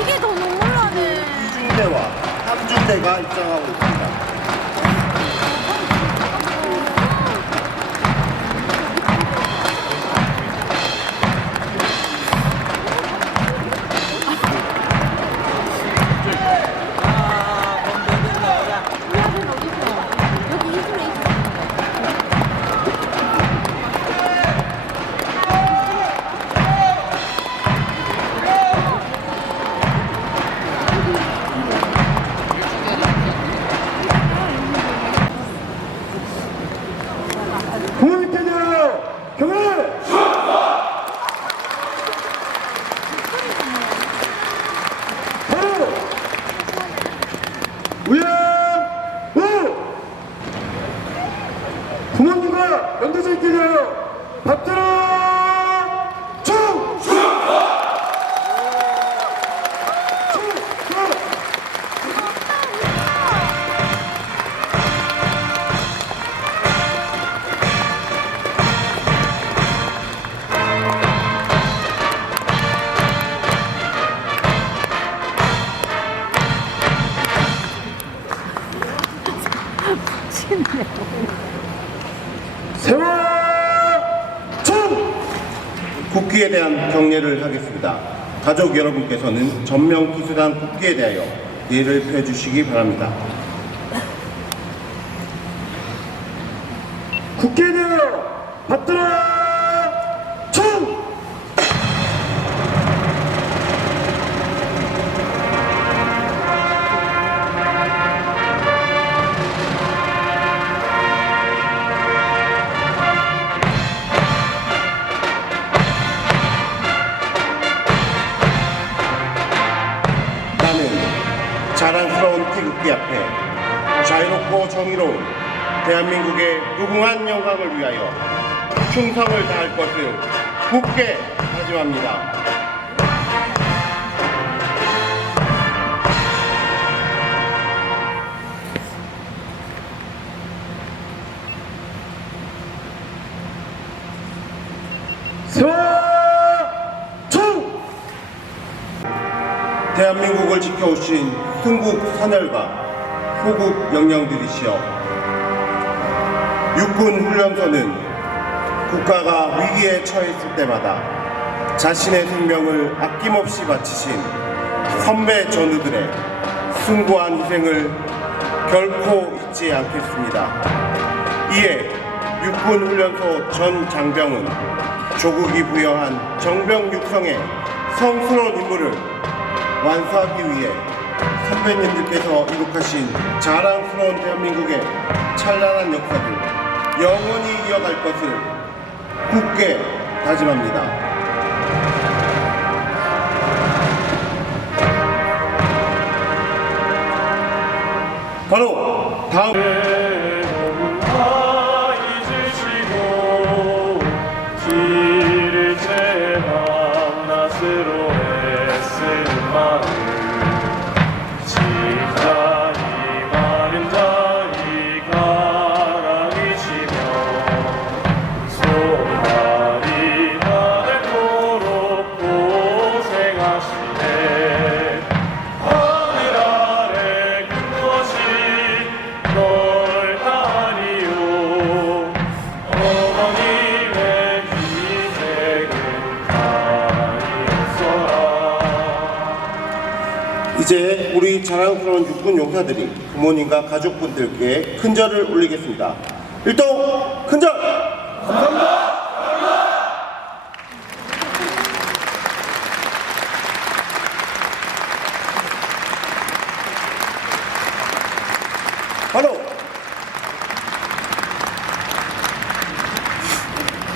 이게 더 눈물 나네. 이중대와 삼중대가 입장하고 있습니다. 대한 경례를 하겠습니다. 가족 여러분께서는 전명 기수단 국기에 대하여 예를 펴주시기 바랍니다. 태극기 앞에 자유롭고 정의로운 대한민국의 무궁한 영광을 위하여 충성을 다할 것을 굳게 다짐합니다. 대한민국을 지켜오신 승국 선열과 호국 영령들이시여 육군 훈련소는 국가가 위기에 처했을 때마다 자신의 생명을 아낌없이 바치신 선배 전우들의 숭고한 희생을 결코 잊지 않겠습니다. 이에 육군 훈련소 전 장병은 조국이 부여한 정병 육성의 성스러운 임무를 완수하기 위해 선배님들께서 이룩하신 자랑스러운 대한민국의 찬란한 역사를 영원히 이어갈 것을 굳게 다짐합니다. 바로 다음 자랑스러운 육군 용사들이 부모님과 가족분들께 큰절을 올리겠습니다. 일동 큰절! 바로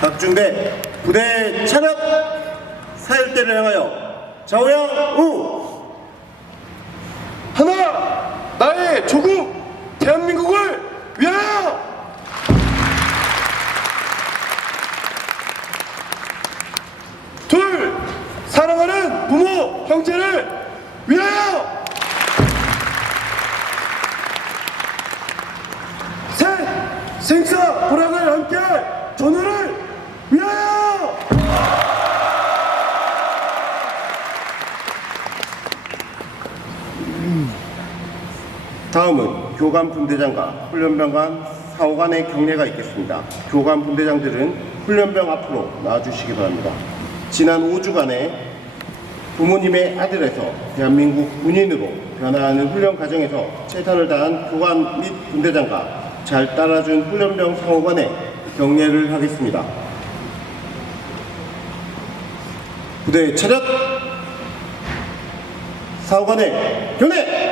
각중대 부대 차렷 사열대를 향하여 좌우양 우 조국 대한민국을 위하여 둘 형제를 위하여! 새 생사 불황을 함께 전우를 위하여! 다음은 교관 분대장과 훈련병 간 사호 간의 경례가 있겠습니다. 교관 분대장들은 훈련병 앞으로 나와주시기 바랍니다. 지난 5주간의 부모님의 아들에서 대한민국 군인으로 변화하는 훈련 과정에서 최선을 다한 교관 및 분대장과 잘 따라준 훈련병 사호관의 경례를 하겠습니다. 부대 차렷! 사호관의 경례!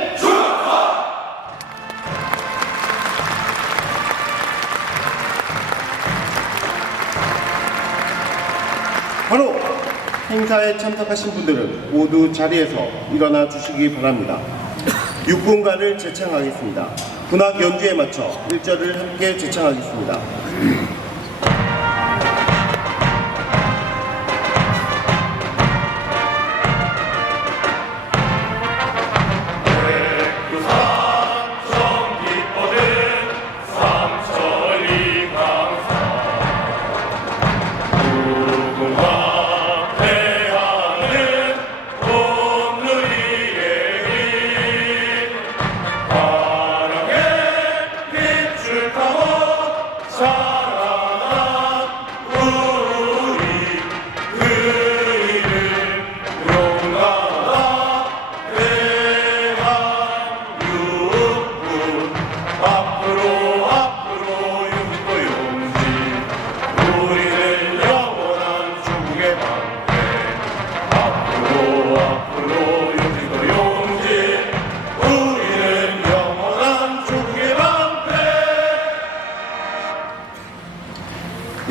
행사에 참석하신 분들은 모두 자리에서 일어나 주시기 바랍니다. 육군가를 제창하겠습니다. 군악 연주에 맞춰 1절을 함께 제창하겠습니다.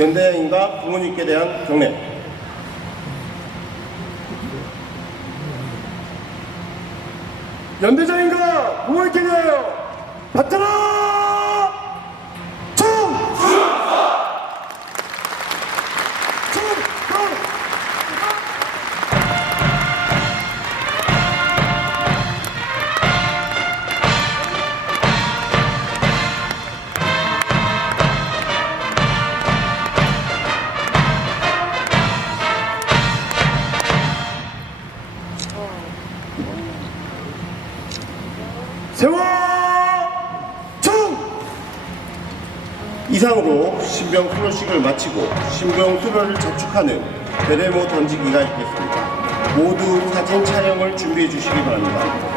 연대인과 부모님께 대한 경례. 연대장인가 부모님께 대하여 받들어! 이상으로 신병 수료식을 마치고 신병 수료를 자축하는 베레모 던지기가 있겠습니다. 모두 사진 촬영을 준비해 주시기 바랍니다.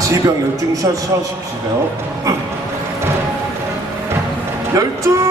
지병 열중 쉬어 쉬십시오. 열중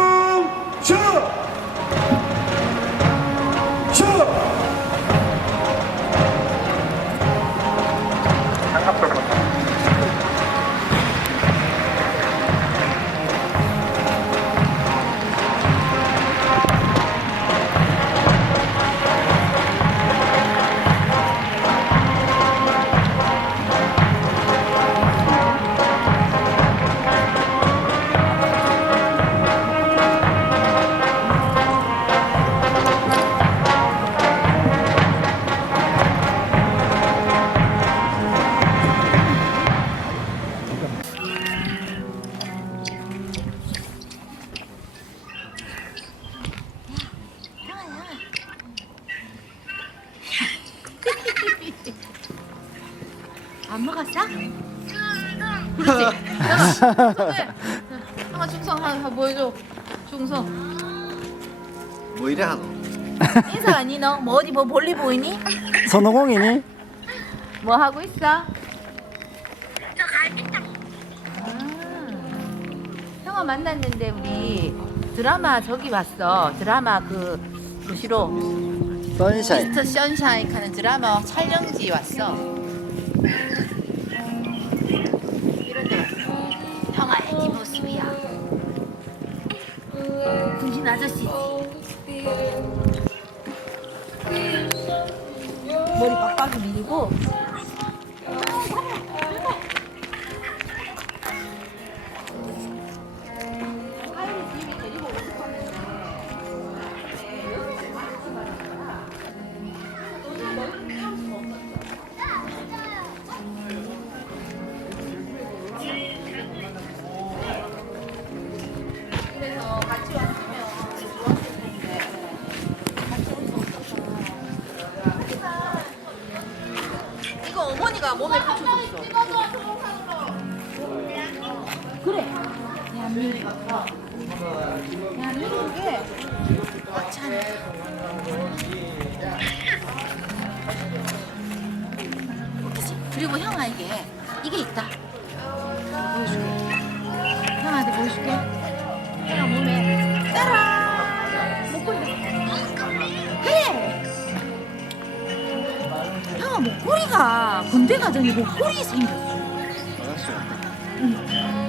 한번 중성 한번 보여줘. 중성. 뭐 이래 하노? 인사 아니 너? 뭐 어디 뭐 볼일 보이니? 손오공이니? 뭐 하고 있어? 아, 형아 만났는데 우리 드라마 저기 왔어. 드라마 그 도시로 선샤인. 미스터 선샤인 하는 드라마 촬영지 왔어. 군신 아저씨지. 머리 빡빡이 밀고 몸에 붙여줬어. 그래. 대한민국. 대한민국에 꽉 차네. 그치? 그리고 형아에게 이게 있다. 목걸이가 군대 가더니 목걸이 생겼어. 사진 마.